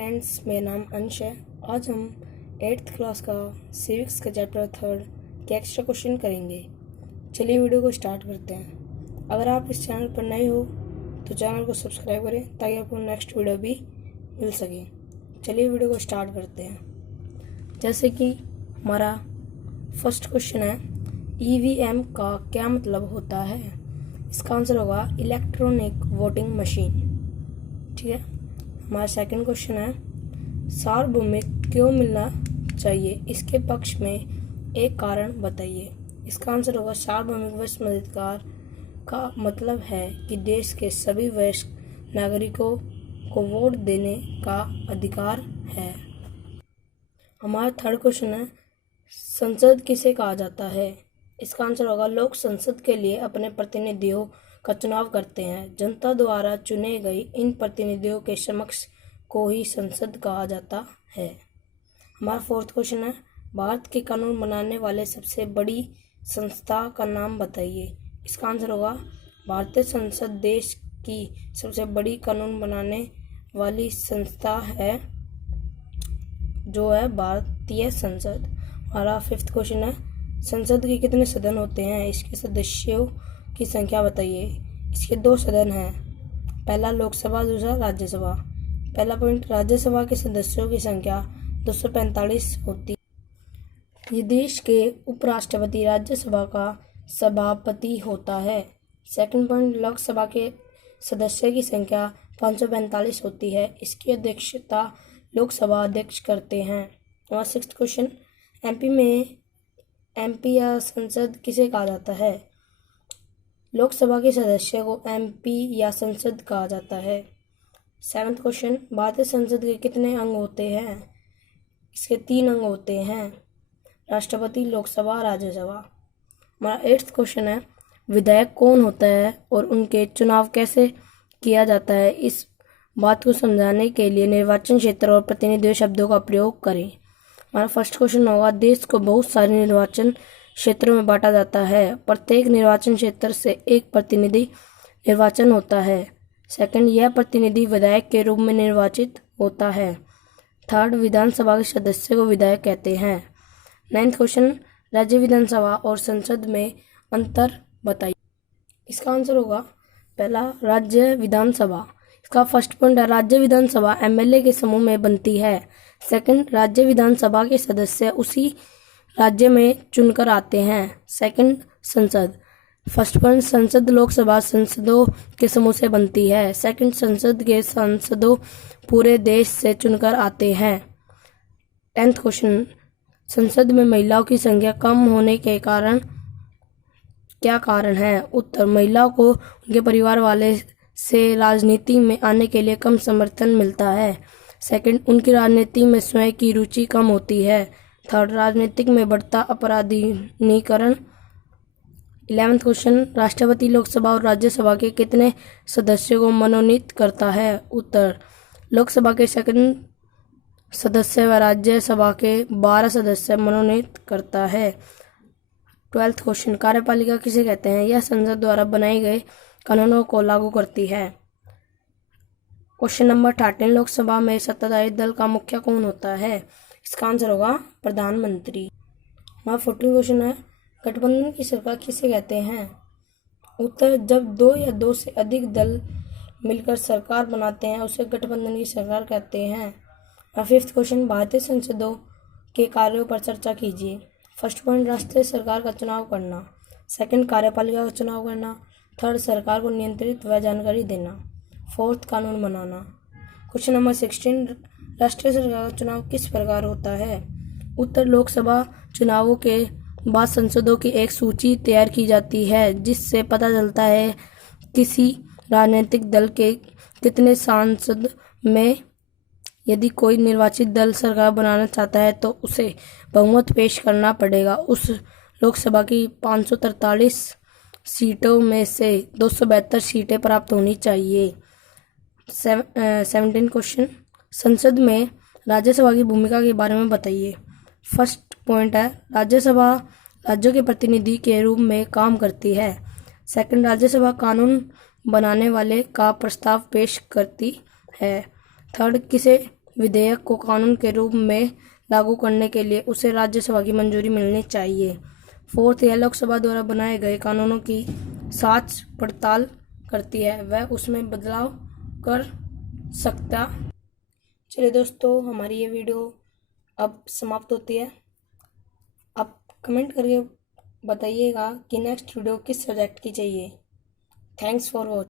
Friends, मेरा नाम अंश है। आज हम 8th क्लास का सिविक्स का चैप्टर 3 के एक्स्ट्रा क्वेश्चन करेंगे। चलिए वीडियो को स्टार्ट करते हैं। अगर आप इस चैनल पर नए हो तो चैनल को सब्सक्राइब करें ताकि आपको नेक्स्ट वीडियो भी मिल सके। चलिए वीडियो को स्टार्ट करते हैं। जैसे कि हमारा फर्स्ट क्वेश्चन है, ईवीएम का क्या मतलब होता है? इसका आंसर होगा इलेक्ट्रॉनिक वोटिंग मशीन। ठीक है। हमारा सेकंड क्वेश्चन है, सार्वभौमिक क्यों मिलना चाहिए? इसके पक्ष में एक कारण बताइए। इसका आंसर होगा सार्वभौमिक वरिष्ठ मताधिकार का मतलब है कि देश के सभी वयस्क नागरिकों को वोट देने का अधिकार है। हमारा थर्ड क्वेश्चन है, संसद किसे कहा जाता है? इसका आंसर होगा लोग संसद के लिए अपने प्रतिनिधियों का चुनाव करते हैं। जनता द्वारा चुने गए इन प्रतिनिधियों के समक्ष को ही संसद कहा जाता है। हमारा फोर्थ क्वेश्चन है, भारत के कानून बनाने वाले सबसे बड़ी संस्था का नाम बताइए। इसका आंसर होगा भारतीय संसद देश की सबसे बड़ी कानून बनाने वाली संस्था है, जो है भारतीय संसद। हमारा फिफ्थ क्वेश्चन है, संसद के कितने सदन होते हैं? इसके सदस्यों की संख्या बताइए। इसके 2 सदन हैं, पहला लोकसभा, दूसरा राज्यसभा। पहला पॉइंट, राज्यसभा के सदस्यों की संख्या 245 होती है। ये देश के उपराष्ट्रपति राज्यसभा का सभापति होता है। सेकंड पॉइंट, लोकसभा के सदस्यों की संख्या 545 होती है। इसकी अध्यक्षता लोकसभा अध्यक्ष करते हैं। और सिक्स्थ क्वेश्चन, एमपी या संसद किसे कहा जाता है? लोकसभा के सदस्य को एमपी या संसद कहा जाता है। सेवंथ क्वेश्चन, भारतीय संसद के कितने अंग होते हैं? इसके 3 अंग होते हैं, राष्ट्रपति, लोकसभा, राज्यसभा। हमारा 8th क्वेश्चन है, विधायक कौन होता है और उनके चुनाव कैसे किया जाता है? इस बात को समझाने के लिए निर्वाचन क्षेत्र और प्रतिनिधि शब्दों का प्रयोग करें। हमारा फर्स्ट क्वेश्चन होगा, देश को बहुत सारे निर्वाचन क्षेत्रों में बांटा जाता है। प्रत्येक निर्वाचन क्षेत्र से एक प्रतिनिधि निर्वाचन होता है। सेकंड, यह प्रतिनिधि विधायक के रूप में निर्वाचित होता है। थर्ड, विधानसभा के सदस्य को विधायक कहते हैं। 9th क्वेश्चन, राज्य विधानसभा और संसद में अंतर बताइए। इसका आंसर होगा पहला, राज्य विधानसभा। इसका फर्स्ट पॉइंट है, राज्य विधानसभा एमएलए के समूह में बनती है। सेकंड, राज्य विधानसभा के सदस्य उसी राज्य में चुनकर आते हैं। सेकंड, संसद। फर्स्ट पॉइंट, संसद लोकसभा संसदों के समूह से बनती है। सेकंड, संसद के सांसदों पूरे देश से चुनकर आते हैं। 10th क्वेश्चन, संसद में महिलाओं की संख्या कम होने के कारण क्या कारण है? उत्तर, महिलाओं को उनके परिवार वाले से राजनीति में आने के लिए कम समर्थन मिलता है। सेकंड, उनकी राजनीति में स्वयं की रुचि कम होती है। थर्ड, राजनीतिक में बढ़ता अपराधीकरण। 11th क्वेश्चन, राष्ट्रपति लोकसभा और राज्यसभा के कितने सदस्यों को मनोनीत करता है? उत्तर, लोकसभा के सेकंड सदस्य व राज्यसभा के 12 सदस्य मनोनीत करता है। 12th क्वेश्चन, कार्यपालिका किसे कहते हैं? यह संसद द्वारा बनाए गए कानूनों को लागू करती है। क्वेश्चन नंबर 13, लोकसभा में सत्ताधारी दल का मुखिया कौन होता है? इसका आंसर होगा प्रधानमंत्री। हमारा 14 क्वेश्चन है, गठबंधन की सरकार किसे कहते हैं? उत्तर, जब 2 या 2 से अधिक दल मिलकर सरकार बनाते हैं उसे गठबंधन की सरकार कहते हैं। और 5th क्वेश्चन, भारतीय संसदों के कार्यों पर चर्चा कीजिए। फर्स्ट पॉइंट, राष्ट्रीय सरकार का चुनाव करना। सेकंड, कार्यपालिका का चुनाव करना। थर्ड, सरकार को नियंत्रित व जानकारी देना। फोर्थ, कानून बनाना। क्वेश्चन नंबर 16, राष्ट्रीय सरकार का चुनाव किस प्रकार होता है? उत्तर, लोकसभा चुनावों के बाद संसदों की एक सूची तैयार की जाती है जिससे पता चलता है किसी राजनीतिक दल के कितने सांसद में। यदि कोई निर्वाचित दल सरकार बनाना चाहता है तो उसे बहुमत पेश करना पड़ेगा। उस लोकसभा की 543 सीटों में से 272 सीटें प्राप्त होनी चाहिए। 17 क्वेश्चन, संसद में राज्यसभा की भूमिका के बारे में बताइए। फर्स्ट पॉइंट है, राज्यसभा राज्यों के प्रतिनिधि के रूप में काम करती है। सेकंड, राज्यसभा कानून बनाने वाले का प्रस्ताव पेश करती है। थर्ड, किसी विधेयक को कानून के रूप में लागू करने के लिए उसे राज्यसभा की मंजूरी मिलनी चाहिए। फोर्थ, यह लोकसभा द्वारा बनाए गए कानूनों की जांच पड़ताल करती है, वह उसमें बदलाव कर सकता। चलिए दोस्तों, हमारी ये वीडियो अब समाप्त होती है। आप कमेंट करके बताइएगा कि नेक्स्ट वीडियो किस सब्जेक्ट की चाहिए। Thanks for watching.